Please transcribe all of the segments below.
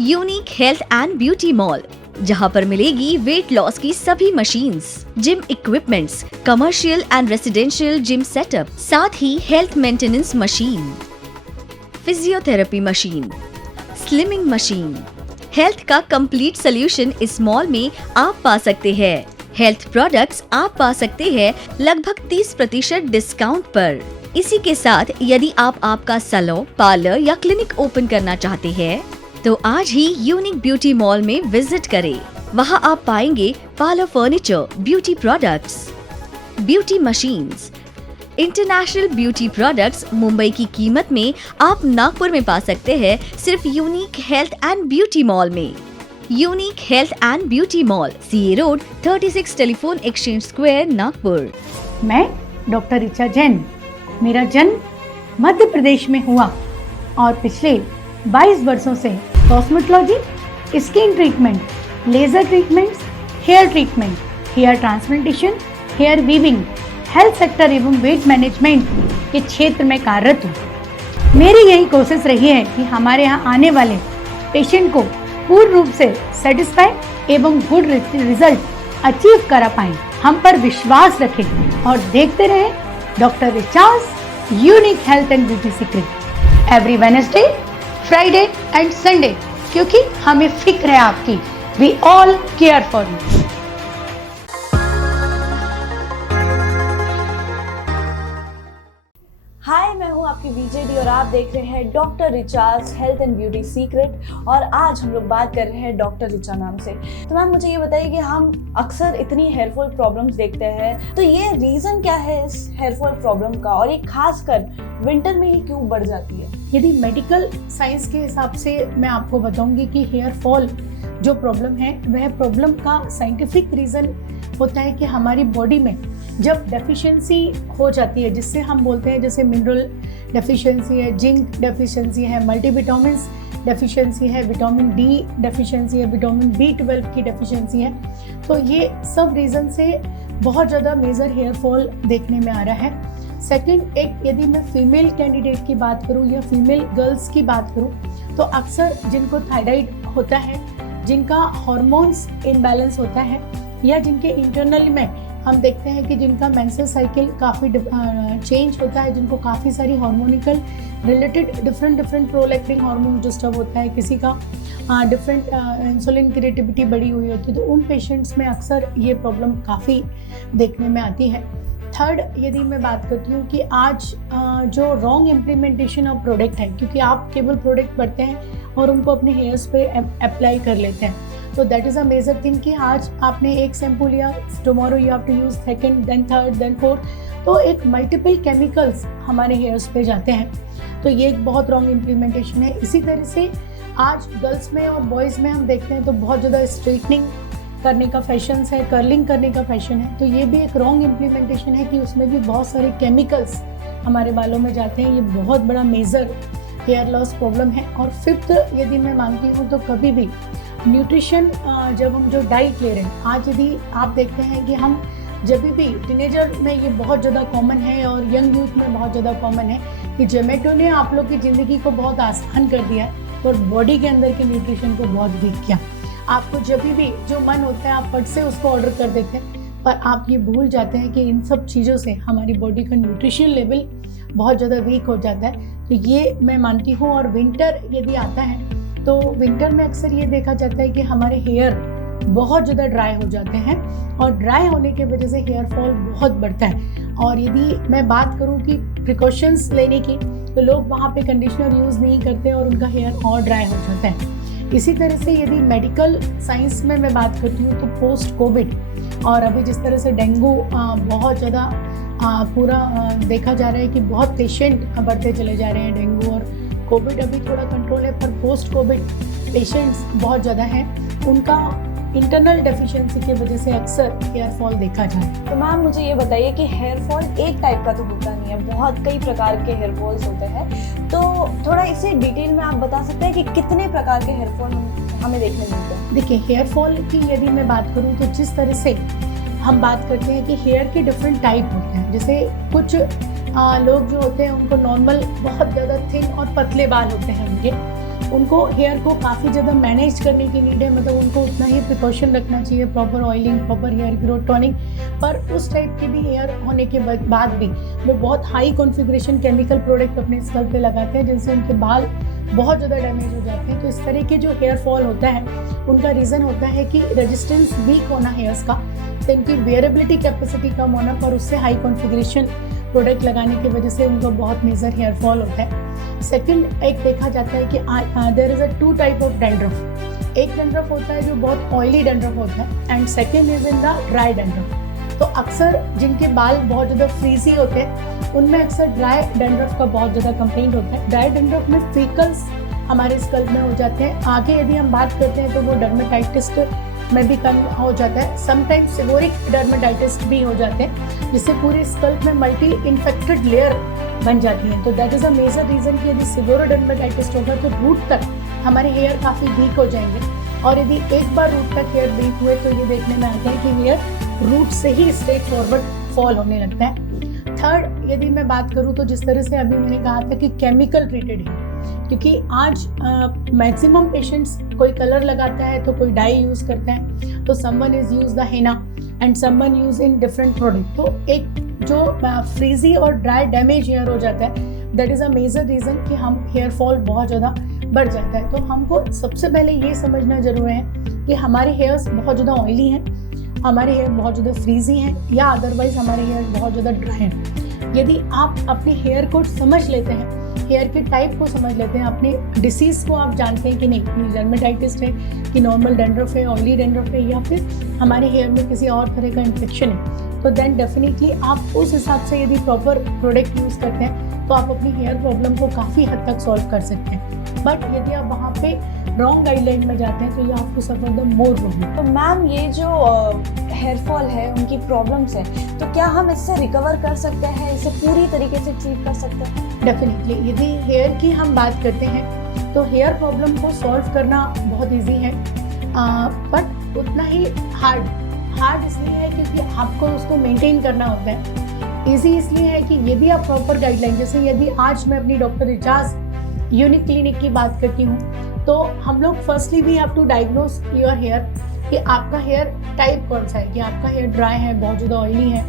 Unique health and beauty mall, जहां पर मिलेगी वेट लॉस की सभी machines, gym equipments, commercial and residential gym setup, साथ ही health maintenance machine, physiotherapy machine, slimming machine. Health का कंप्लीट सोल्यूशन इस मॉल में आप पा सकते हैं। हेल्थ प्रोडक्ट्स आप पा सकते हैं लगभग 30% डिस्काउंट पर। इसी के साथ यदि आप आपका सैलून, पार्लर या क्लिनिक ओपन करना चाहते हैं तो आज ही यूनिक ब्यूटी मॉल में विजिट करें। वहां आप पाएंगे parlour furniture, beauty products, beauty machines, international beauty products. Mumbai की कीमत में आप नागपुर में पा सकते हैं सिर्फ unique health and beauty mall में। Unique health and beauty mall, CA road, 36 telephone exchange square, Nagpur. मैं डॉक्टर ऋचा जैन। मेरा जन्म मध्य प्रदेश में हुआ और पिछले 22 वर्षों से cosmetology, skin treatment, laser treatments, hair treatment, hair transplantation, hair weaving, health sector एवं वेट मैनेजमेंट के क्षेत्र में कार्यरत हूँ। मेरी यही कोशिश रही है कि हमारे यहाँ आने वाले पेशेंट को पूर्ण रूप से सेटिस्फाई एवं गुड रिजल्ट अचीव करा पाएं। हम पर विश्वास रखें और देखते रहें doctor Richa's unique health and beauty secret every Wednesday, Friday and Sunday, क्योंकि हमें फिक्र है आपकी। We all care for you. Hi, मैं हूँ आपकी बीजेडी और आप देख रहे हैं डॉक्टर रिचाज हेल्थ एंड ब्यूटी सीक्रेट। और आज हम लोग बात कर रहे हैं डॉक्टर रिचा नाम से। तो मैम मुझे ये बताइए कि हम अक्सर इतनी हेयरफॉल प्रॉब्लम्स देखते हैं, तो ये रीजन क्या है इस हेयरफॉल प्रॉब्लम का, और ये खासकर विंटर में ही क्यों बढ़ जाती है? यदि मेडिकल साइंस के हिसाब से मैं आपको बताऊंगी कि हेयर फॉल जो प्रॉब्लम है वह प्रॉब्लम का साइंटिफिक रीज़न होता है कि हमारी बॉडी में जब डेफिशिएंसी हो जाती है, जिससे हम बोलते हैं जैसे मिनरल डेफिशिएंसी है, जिंक डेफिशिएंसी है, मल्टीविटामिन्स डेफिशिएंसी है, विटामिन डी डेफिशिएंसी है, विटामिन B12 की डेफिशिएंसी है, तो ये सब रीज़न से बहुत ज़्यादा मेजर हेयर फॉल देखने में आ रहा है। सेकंड, एक यदि मैं फीमेल कैंडिडेट की बात करूं या फीमेल गर्ल्स की बात करूं तो अक्सर जिनको थायराइड होता है, जिनका हार्मोन्स इम्बैलेंस होता है, या जिनके इंटरनल में हम देखते हैं कि जिनका मेंस्ट्रुअल साइकिल काफ़ी चेंज होता है, जिनको काफ़ी सारी hormonical related different prolactin hormone disturb होता है, किसी का डिफरेंट इंसुलिन क्रिएटिविटी बढ़ी हुई होती है, तो उन पेशेंट्स में अक्सर ये प्रॉब्लम काफ़ी देखने में आती है। थर्ड, यदि मैं बात करती हूँ कि आज जो रॉन्ग इम्प्लीमेंटेशन ऑफ प्रोडक्ट है, क्योंकि आप केवल प्रोडक्ट पढ़ते हैं और उनको अपने हेयर्स पे अप्लाई कर लेते हैं, तो that is a major thing कि आज आपने एक शैम्पू लिया, tomorrow you have to use second, then third, then fourth, तो एक मल्टीपल केमिकल्स हमारे हेयर्स पे जाते हैं, तो ये एक बहुत रॉन्ग इम्प्लीमेंटेशन है। इसी तरह से आज गर्ल्स में और बॉयज़ में हम देखते हैं तो बहुत ज़्यादा स्ट्रेटनिंग करने का फैशन है, कर्लिंग करने का फैशन है, तो ये भी एक रॉन्ग इम्प्लीमेंटेशन है कि उसमें भी बहुत सारे केमिकल्स हमारे बालों में जाते हैं। ये बहुत बड़ा मेजर हेयर लॉस प्रॉब्लम है। और फिफ्थ, यदि मैं मानती हूँ तो कभी भी न्यूट्रिशन, जब हम जो डाइट ले रहे हैं, आज यदि आप देखते हैं कि हम जब भी टीनेजर में ये बहुत ज़्यादा कॉमन है और यंग यूथ में बहुत ज़्यादा कॉमन है कि जोमेटो ने आप लोग की ज़िंदगी को बहुत आसान कर दिया है और बॉडी के अंदर के न्यूट्रिशन को बहुत वीक किया। आपको जब भी जो मन होता है आप फट से उसको ऑर्डर कर देते हैं, पर आप ये भूल जाते हैं कि इन सब चीज़ों से हमारी बॉडी का न्यूट्रिशन लेवल बहुत ज़्यादा वीक हो जाता है। तो ये मैं मानती हूँ। और विंटर यदि आता है तो विंटर में अक्सर ये देखा जाता है कि हमारे हेयर बहुत ज़्यादा ड्राई हो जाते हैं और ड्राई होने की वजह से हेयर फॉल बहुत बढ़ता है। और यदि मैं बात करूँ कि प्रिकॉशंस लेने की, तो लोग वहाँ पे कंडीशनर यूज़ नहीं करते और उनका हेयर और ड्राई हो जाता है। इसी तरह से यदि मेडिकल साइंस में मैं बात करती हूँ तो पोस्ट कोविड और अभी जिस तरह से डेंगू बहुत ज़्यादा पूरा देखा जा रहा है कि बहुत पेशेंट बढ़ते चले जा रहे हैं। डेंगू और कोविड अभी थोड़ा कंट्रोल है, पर पोस्ट कोविड पेशेंट्स बहुत ज़्यादा हैं, उनका इंटरनल डेफिशिएंसी की वजह से अक्सर हेयर फॉल देखा जाए। तो मैम मुझे ये बताइए कि हेयर फॉल एक टाइप का तो होता नहीं है, बहुत कई प्रकार के हेयर फॉल्स होते हैं, तो थोड़ा इसे डिटेल में आप बता सकते हैं कि कितने प्रकार के हेयर फॉल हमें देखने मिलते हैं? देखिए, हेयर फॉल की यदि मैं बात करूँ तो जिस तरह से हम बात करते हैं कि हेयर के डिफरेंट टाइप होते हैं, जैसे कुछ लोग जो होते हैं उनको नॉर्मल बहुत ज़्यादा थिन और पतले बाल होते हैं उनके, उनको हेयर को काफ़ी ज़्यादा मैनेज करने की नीड है, मतलब उनको उतना ही प्रिकॉशन रखना चाहिए, proper oiling, proper hair growth tonic. पर उस टाइप के भी हेयर होने के बाद भी वो बहुत हाई कॉन्फ़िगरेशन केमिकल प्रोडक्ट अपने स्कल्प पे लगाते हैं, जिनसे उनके बाल बहुत ज़्यादा डैमेज हो जाते हैं। तो इस तरह के जो हेयर फॉल होता है उनका रीज़न होता है कि रेजिस्टेंस वीक होना हेयर्स का, तो इनकी वेरेबिलिटी कैपेसिटी कम होना, पर उससे हाई कॉन्फ़िगरेशन प्रोडक्ट लगाने की वजह से उनको बहुत मेजर हेयर फॉल होता है। सेकंड, एक देखा जाता है कि there is a 2 type of dandruff. एक डैंड्रफ होता है जो बहुत ऑयली डैंड्रफ होता है, and second is in the dry dandruff. तो अक्सर जिनके बाल बहुत ज़्यादा फ्रीजी होते हैं उनमें अक्सर ड्राई डैंड्रफ का बहुत ज़्यादा कंप्लेंट होता है। ड्राई डैंड्रफ में फ्रीकल्स हमारे स्कल्प में हो जाते हैं। आगे यदि हम बात करते हैं तो वो डर्मेटाइटिस में भी कम हो जाता है, समटाइम्स सेबोरिक डर्मेटाइटिस भी हो जाते हैं, जिससे पूरे स्कल्प में मल्टी इन्फेक्टेड लेयर बन जाती हैं। तो that is a major reason कि यदि सेबोरिक डर्मेटाइटिस होगा तो रूट तक हमारे हेयर काफ़ी वीक हो जाएंगे, और यदि एक बार रूट तक हेयर वीक हुए तो ये देखने में आता है कि हेयर रूट से ही स्ट्रेट फॉरवर्ड फॉल होने लगता है। थर्ड, यदि मैं बात करूँ तो जिस तरह से अभी मैंने कहा था कि केमिकल ट्रीटेड है, क्योंकि आज मैक्सिमम पेशेंट्स कोई कलर लगाता है तो कोई डाई यूज़ करता है, तो someone is use the henna and someone use in different product. तो एक जो फ्रीजी और ड्राई डैमेज हेयर हो जाता है, that is a major reason कि हम हेयर फॉल बहुत ज़्यादा बढ़ जाता है। तो हमको सबसे पहले ये समझना ज़रूरी है कि हमारे हेयर्स बहुत ज़्यादा ऑयली हैं, हमारे हेयर बहुत ज़्यादा फ्रीजी हैं, या अदरवाइज हमारे हेयर बहुत ज़्यादा ड्राई हैं। यदि आप अपने हेयर को समझ लेते हैं, हेयर के टाइप को समझ लेते हैं, अपने डिसीज़ को आप जानते हैं कि नहीं, कि डर्मेटाइटिस है, कि नॉर्मल डैंड्रफ है, ऑयली डैंड्रफ है, या फिर हमारे हेयर में किसी और तरह का इन्फेक्शन है, तो देन डेफिनेटली आप उस हिसाब से यदि प्रॉपर प्रोडक्ट यूज़ करते हैं तो आप अपनी हेयर प्रॉब्लम को काफ़ी हद तक सॉल्व कर सकते हैं। बट यदि आप वहाँ पे रॉन्ग गाइडलाइन में जाते हैं तो ये आपको सफर द मोर प्रॉब्लम। तो मैम, ये जो हेयर फॉल है, उनकी प्रॉब्लम्स है, तो क्या हम इससे रिकवर कर सकते हैं, इसे पूरी तरीके से ट्रीट कर सकते हैं? डेफिनेटली, यदि हेयर की हम बात करते हैं तो हेयर प्रॉब्लम को सॉल्व करना बहुत इजी है, बट उतना ही हार्ड इसलिए है क्योंकि आपको उसको मेंटेन करना होता है। इजी इसलिए है कि यदि आप प्रॉपर गाइडलाइन, जैसे यदि आज मैं अपनी डॉक्टर रिचाज यूनिक क्लिनिक की बात करती हूँ, तो हम लोग firstly we have to diagnose your hair कि आपका हेयर टाइप कौन सा है, कि आपका हेयर ड्राई है, बहुत ज़्यादा ऑयली है,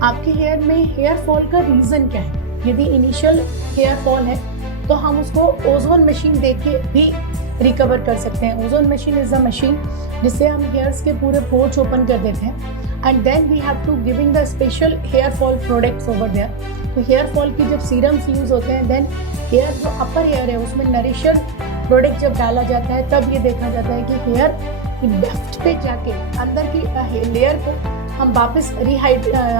आपके हेयर में हेयर फॉल का रीज़न क्या है। यदि इनिशियल हेयर फॉल है तो हम उसको ओजोन मशीन देख के भी रिकवर कर सकते हैं। Ozone machine is a machine जिससे हम हेयर्स के पूरे पोर्च ओपन कर देते हैं, and then we have to giving the special hair fall products over there. तो हेयर फॉल की जब सीरम्स यूज़ होते हैं, देन हेयर जो अपर हेयर है उसमें नरिशर प्रोडक्ट जब डाला जाता है, तब ये देखा जाता है कि हेयर की डेप्थ पे जाके अंदर की लेयर को हम वापस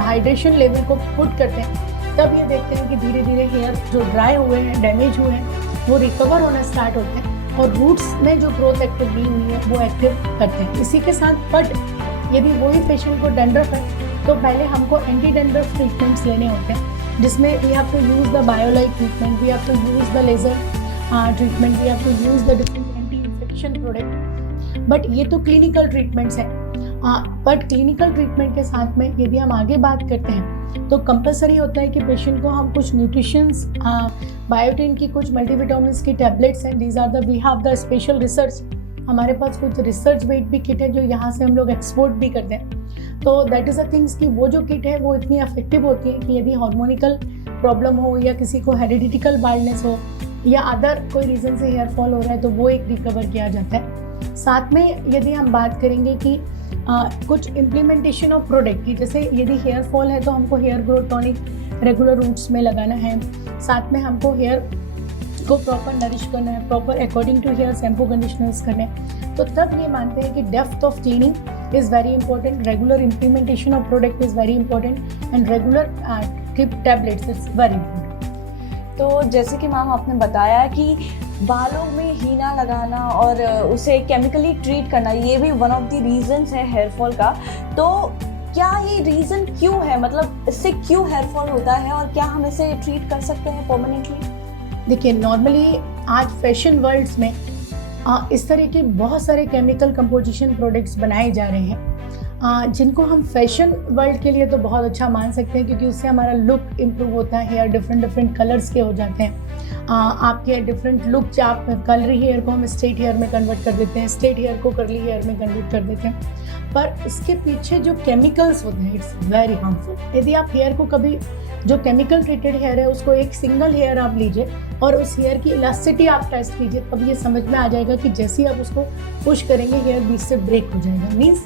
हाइड्रेशन लेवल को पुट करते हैं, तब ये देखते हैं कि धीरे धीरे हेयर जो ड्राई हुए हैं, डैमेज हुए हैं, वो रिकवर होना स्टार्ट होते हैं, और रूट्स में जो ग्रोथ एक्टिव ली हुई है वो एक्टिव करते हैं। इसी के साथ बट यदि वही पेशेंट को डैंड्रफ है तो पहले हमको एंटी डैंड्रफ ट्रीटमेंट्स लेने होते हैं, जिसमें we have to use the biolight treatment, we have to use the laser treatment, we have to use the different anti infection product. But ये तो क्लिनिकल ट्रीटमेंट्स हैं, बट क्लिनिकल ट्रीटमेंट के साथ में यदि हम आगे बात करते हैं तो कंपलसरी होता है कि पेशेंट को हम कुछ न्यूट्रिशंस, बायोटिन की कुछ मल्टीविटामिन्स की टैबलेट्स हैं, these are the we have the special research, हमारे पास कुछ रिसर्च वेट भी किट है जो यहाँ से हम लोग एक्सपोर्ट भी करते हैं। तो दैट इज़ अ थिंग्स कि वो जो किट है वो इतनी इफेक्टिव होती है कि यदि हार्मोनिकल प्रॉब्लम हो, या किसी को हेरिडिटिकल बाल्डनेस हो, या अदर कोई रीज़न से हेयर फॉल हो रहा है, तो वो एक रिकवर किया जाता है। साथ में यदि हम बात करेंगे कि कुछ इम्प्लीमेंटेशन ऑफ प्रोडक्ट की, जैसे यदि हेयर फॉल है तो हमको hair growth tonic regular roots में लगाना है, साथ में हमको हेयर को प्रॉपर नरिश करना है, proper according to hair shampoo conditioners करने हैं, तो तब ये मानते हैं कि depth of cleaning is very important, regular implementation of product is very important, and regular tablets is very important. तो जैसे कि मैम आपने बताया कि बालों में हीना लगाना और उसे केमिकली ट्रीट करना, ये भी वन ऑफ द रीजंस है हेयर फॉल का। तो क्या ये रीज़न क्यों है, मतलब इससे क्यों हेयर फॉल होता है, और क्या हम इसे ट्रीट कर सकते हैं परमानेंटली? देखिए, नॉर्मली आज फैशन वर्ल्ड्स में इस तरह के बहुत सारे केमिकल कंपोजिशन प्रोडक्ट्स बनाए जा रहे हैं, जिनको हम फैशन वर्ल्ड के लिए तो बहुत अच्छा मान सकते हैं, क्योंकि उससे हमारा लुक इम्प्रूव होता है, हेयर डिफरेंट कलर्स के हो जाते हैं। आपके डिफरेंट लुक, आप कर्ली हेयर को हम स्ट्रेट हेयर में कन्वर्ट कर देते हैं, स्ट्रेट हेयर को कर्ली हेयर में कन्वर्ट कर देते हैं, पर इसके पीछे जो केमिकल्स होते हैं इट्स वेरी हार्मफुल। यदि आप हेयर को कभी जो केमिकल ट्रीटेड हेयर है उसको एक सिंगल हेयर आप लीजिए और उस हेयर की इलास्टिसिटी आप टेस्ट कीजिए, तब ये समझ में आ जाएगा कि जैसे ही आप उसको पुश करेंगे हेयर बीच से ब्रेक हो जाएगा। मीन्स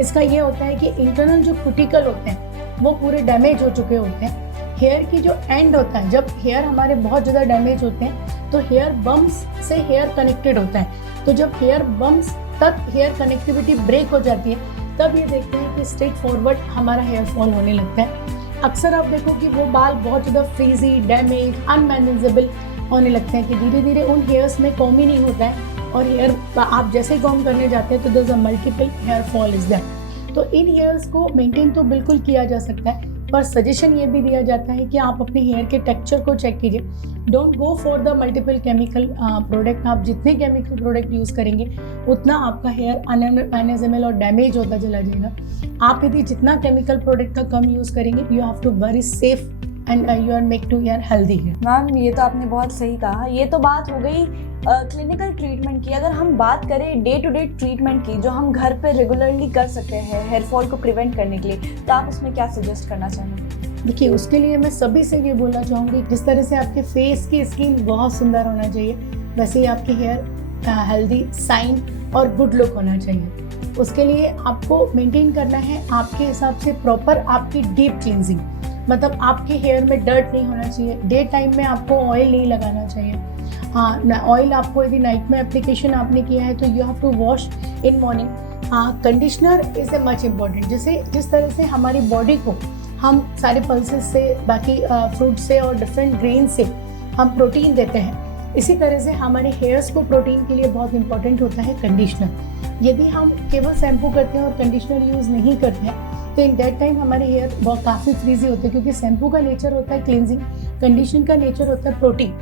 इसका ये होता है कि इंटरनल जो कुटिकल होते हैं वो पूरे डैमेज हो चुके होते हैं। हेयर की जो एंड होता है, जब हेयर हमारे बहुत ज़्यादा डैमेज होते हैं तो हेयर बम्स से हेयर कनेक्टेड होता है, तो जब हेयर बम्स तक हेयर कनेक्टिविटी ब्रेक हो जाती है तब ये देखते हैं कि स्ट्रेट फॉरवर्ड हमारा हेयर फॉल होने लगता है। अक्सर आप देखो कि वो बाल बहुत ज़्यादा फ्रीजी, डैमेज, अनमैनेजेबल होने लगते हैं कि धीरे धीरे उन हेयर्स में कॉम ही नहीं होता है और हेयर आप जैसे कॉम करने जाते हैं तो there is a multiple hair fall is there. तो इन हेयर्स को मेंटेन तो बिल्कुल किया जा सकता है, पर सजेशन ये भी दिया जाता है कि आप अपने हेयर के टेक्सचर को चेक कीजिए। Don't go for the multiple chemical product. आप जितने केमिकल प्रोडक्ट यूज़ करेंगे उतना आपका हेयर अनमैनेजेबल और डैमेज होता चला जाएगा। आप यदि जितना केमिकल प्रोडक्ट का कम यूज़ करेंगे, you have to very safe and you are make to hair healthy hair. Ma'am ये तो आपने बहुत सही कहा। ये तो बात हो गई क्लिनिकल ट्रीटमेंट की। अगर हम बात करें डे टू डे ट्रीटमेंट की जो हम घर पे रेगुलरली कर सकते हैं हेयर फॉल को प्रिवेंट करने के लिए, तो आप इसमें क्या सजेस्ट करना चाहेंगे? देखिए, उसके लिए मैं सभी से ये बोलना चाहूँगी, जिस तरह से आपके फेस की स्किन बहुत सुंदर होना चाहिए वैसे ही आपकी हेयर हेल्दी, साइन और गुड लुक होना चाहिए। उसके लिए आपको मेंटेन करना है आपके हिसाब से प्रॉपर आपकी डीप क्लींजिंग, मतलब आपके हेयर में डर्ट नहीं होना चाहिए। डे टाइम में आपको ऑयल नहीं लगाना चाहिए। हाँ, ऑयल आपको यदि नाइट में एप्लीकेशन आपने किया है तो you have to wash in morning. Conditioner is a much important. जैसे जिस तरह से हमारी बॉडी को हम सारे पल्सेस से, बाकी फ्रूट से और डिफरेंट ग्रेन से हम प्रोटीन देते हैं, इसी तरह से हमारे हेयर्स को प्रोटीन के लिए बहुत इंपॉर्टेंट होता है कंडीशनर। यदि हम केवल शैम्पू करते हैं और कंडीशनर यूज़ नहीं करते हैं तो इन दैट टाइम हमारे हेयर बहुत काफ़ी फ्रीजी होते हैं, क्योंकि शैम्पू का नेचर होता है क्लिनजिंग, कंडीशनर का नेचर होता है प्रोटीन।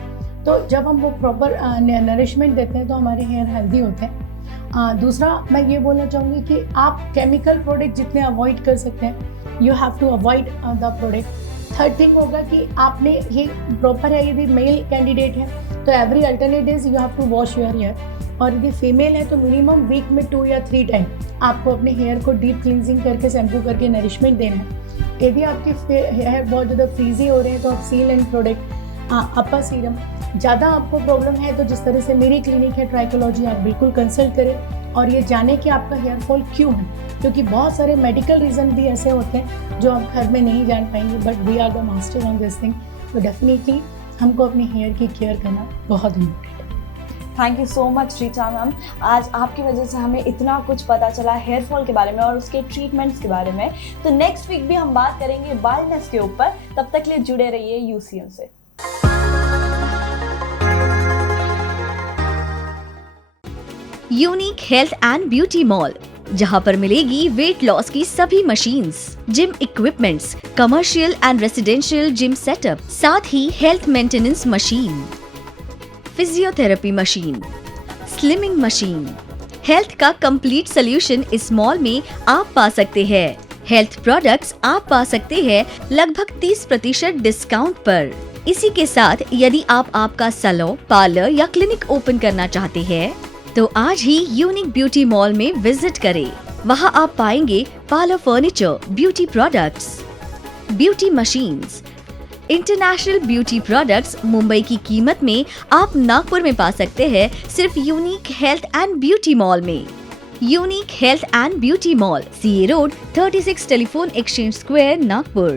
तो जब हम वो प्रॉपर नरिशमेंट देते हैं तो हमारे हेयर हेल्दी होते हैं। दूसरा मैं ये बोलना चाहूँगी कि आप केमिकल प्रोडक्ट जितने अवॉइड कर सकते हैं, you have to avoid the product. Third thing होगा कि आपने ये प्रॉपर है, यदि मेल कैंडिडेट है तो every alternate days you have to wash your hair, और यदि फीमेल है तो मिनिमम वीक में 2 या 3 टाइम आपको अपने हेयर को डीप क्लींजिंग करके शैम्पू करके नरिशमेंट देना है। यदि आपके हेयर बहुत ज़्यादा फ्रीजी हो रहे हैं तो आप seal and product, upper serum, ज़्यादा आपको प्रॉब्लम है तो जिस तरह से मेरी क्लिनिक है ट्राइकोलॉजी, आप बिल्कुल कंसल्ट करें और ये जाने कि आपका हेयर फॉल क्यों है, क्योंकि बहुत सारे मेडिकल रीज़न भी ऐसे होते हैं जो आप घर में नहीं जान पाएंगे, but we are the master on this thing. तो डेफिनेटली हमको अपने हेयर की केयर करना बहुत इम्पोर्टेंट है। Thank you so much Richa ma'am. आज आपकी वजह से हमें इतना कुछ पता चला हेयर फॉल के बारे में और उसके ट्रीटमेंट्स के बारे में। तो नेक्स्ट वीक भी हम बात करेंगे बाल्डनेस के ऊपर। तब तक के लिए जुड़े रहिए यूसीएम से। Unique health and beauty mall, जहां पर मिलेगी वेट लॉस की सभी machines, gym equipments, commercial and residential gym setup, साथ ही health maintenance machine, physiotherapy machine, slimming machine. Health का कंप्लीट सोल्यूशन इस मॉल में आप पा सकते हैं। हेल्थ प्रोडक्ट्स आप पा सकते हैं लगभग 30% डिस्काउंट पर। इसी के साथ यदि आप आपका सैलून, पार्लर या क्लिनिक ओपन करना चाहते हैं तो आज ही यूनिक ब्यूटी मॉल में विजिट करें। वहां आप पाएंगे parlour furniture, beauty products, beauty machines, international beauty products Mumbai की कीमत में आप नागपुर में पा सकते हैं सिर्फ unique health and beauty mall में। Unique health and beauty mall, CA road, 36 telephone exchange square, Nagpur.